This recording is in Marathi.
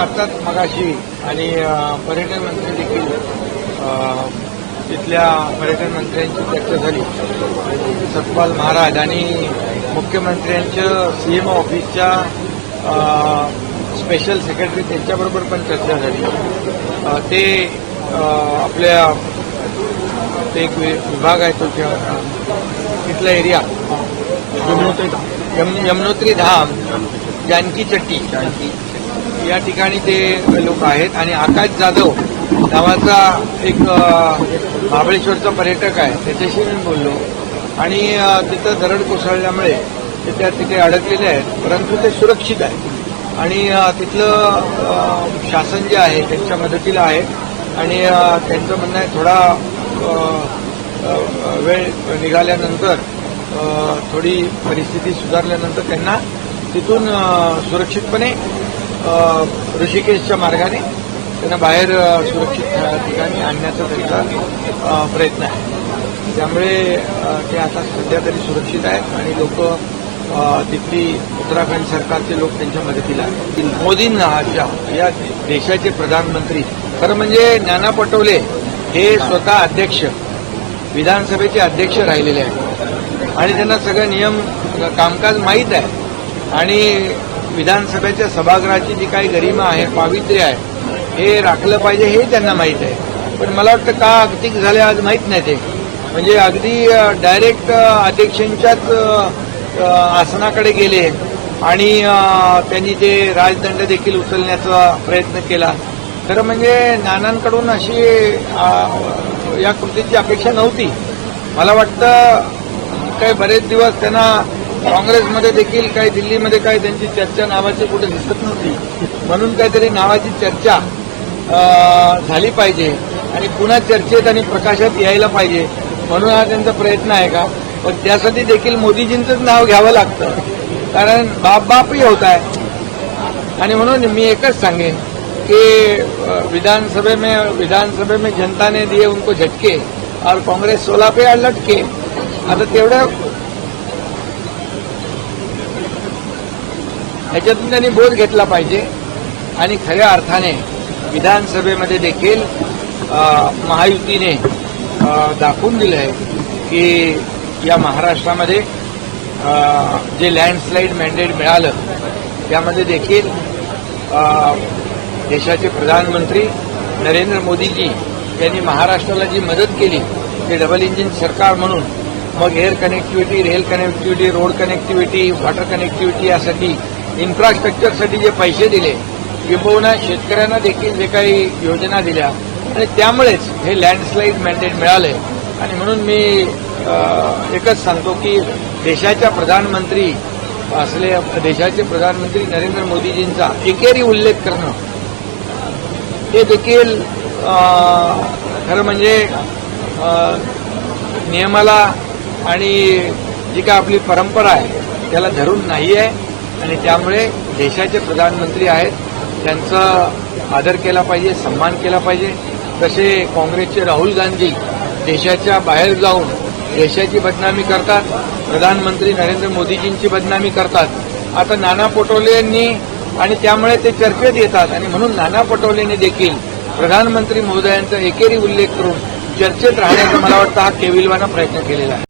आताच मगाशी आणि पर्यटन मंत्री देखील तिथल्या पर्यटन मंत्र्यांची चर्चा झाली. सतपाल महाराज आणि मुख्यमंत्र्यांच्या सीएम ऑफिसच्या स्पेशल सेक्रेटरी त्यांच्याबरोबर पण चर्चा झाली. ते आपल्या ते एक विभाग आहे तो तिथला एरिया यम- यमुनोत्री धाम जानकी चट्टी. या ठिकाणी ते लोक आहेत. आणि आकाश जाधव नावाचा एक महाबळेश्वरचा पर्यटक आहे. त्याच्याशी मी बोललो. आणि तिथं दरड कोसळल्यामुळे ते त्या तिथे अडकलेले आहेत. परंतु ते सुरक्षित आहे. आणि तिथलं शासन जे आहे त्यांच्या मदतीला आहे. आणि त्यांचं म्हणणं आहे थोडा वेळ निघाल्यानंतर थोडी परिस्थिती सुधारल्यानंतर त्यांना तिथून सुरक्षितपणे ऋषिकेशच्या मार्गाने त्यांना बाहेर सुरक्षित ठिकाणी आणण्याचा त्यांचा प्रयत्न आहे. त्यामुळे ते आता सध्या तरी सुरक्षित आहेत आणि लोक तिथली उत्तराखंड सरकारचे लोक त्यांच्या मदतीला आहेत. मोदींना आजच्या या देशाचे प्रधानमंत्री खरं म्हणजे नाना पटोले हे स्वतः अध्यक्ष विधानसभेचे अध्यक्ष राहिलेले आहेत. आणि त्यांना सगळे नियम कामकाज माहीत आहे. आणि विधानसभेच्या सभागृहाची जी काही गरिमा आहे पावित्र्य आहे हे राखलं पाहिजे हे त्यांना माहीत आहे. पण मला वाटतं का अगतिक झाले आज माहीत नाही ते. म्हणजे अगदी डायरेक्ट अध्यक्षांच्याच आसनाकडे गेले आणि त्यांनी ते राजदंड देखील उचलण्याचा प्रयत्न केला. खरं म्हणजे नानांकडून अशी या कृतीची अपेक्षा नव्हती. मला वाटतं काही बरेच दिवस त्यांना काँग्रेसमध्ये देखील काही दिल्लीमध्ये काही त्यांची चर्चा नावाची कुठे दिसत नव्हती. म्हणून काहीतरी नावाची चर्चा झाली पाहिजे. आणि पुन्हा चर्चेत आणि प्रकाशात यायला पाहिजे. म्हणून हा त्यांचा प्रयत्न आहे का? पण त्यासाठी देखील मोदीजींचंच नाव घ्यावं लागतं. कारण बाप बापही होत आहे आणि म्हणून मी एकच सांगेन कि विधानसभा में विधानसभा में जनता ने दिए उनको झटके. और कांग्रेस सोलह पे लटके. आता तेवढं ह्याच्यातून त्यांनी बोध घेतला पाहिजे. आणि खऱ्या अर्थाने विधानसभेमध्ये देखील महायुतीने दाखवून दिलं आहे की या महाराष्ट्रामध्ये जे लँडस्लाईड मॅन्डेट मिळालं त्यामध्ये देखील देशाचे प्रधानमंत्री नरेंद्र मोदीजी यांनी महाराष्ट्राला जी मदत केली ते डबल इंजिन सरकार म्हणून मग air connectivity rail connectivity road connectivity water connectivity यासाठी इन्फ्रास्ट्रक्चरसाठी जे पैसे दिले किंबहुना शेतकऱ्यांना देखील जे काही योजना दिल्या आणि त्यामुळेच हे लँडस्लाईड मॅन्डेट मिळाले. आणि म्हणून मी एकच सांगतो की देशाच्या प्रधानमंत्री असले देशाचे प्रधानमंत्री नरेंद्र मोदीजींचा एकेरी उल्लेख करणं हे देखील खरं म्हणजे नियमाला आणि जी काय आपली परंपरा आहे त्याला धरून नाही आहे आणि त्यामुळे देशाचे प्रधानमंत्री आहेत त्यांचा आदर केला पाहिजे सन्मान केला पाहिजे. तसे काँग्रेसचे राहुल गांधी देशाच्या बाहेर जाऊन देशाची बदनामी करतात प्रधानमंत्री नरेंद्र मोदीजींची बदनामी करतात. आता नाना पटोले यांनी आणि त्यामुळे ते चर्चेत येतात आणि म्हणून नाना पटोलेने देखील प्रधानमंत्री महोदयांचा एकेरी उल्लेख करून चर्चेत राहण्याचा मला वाटतं हा केविलवाना प्रयत्न केलेला आहे.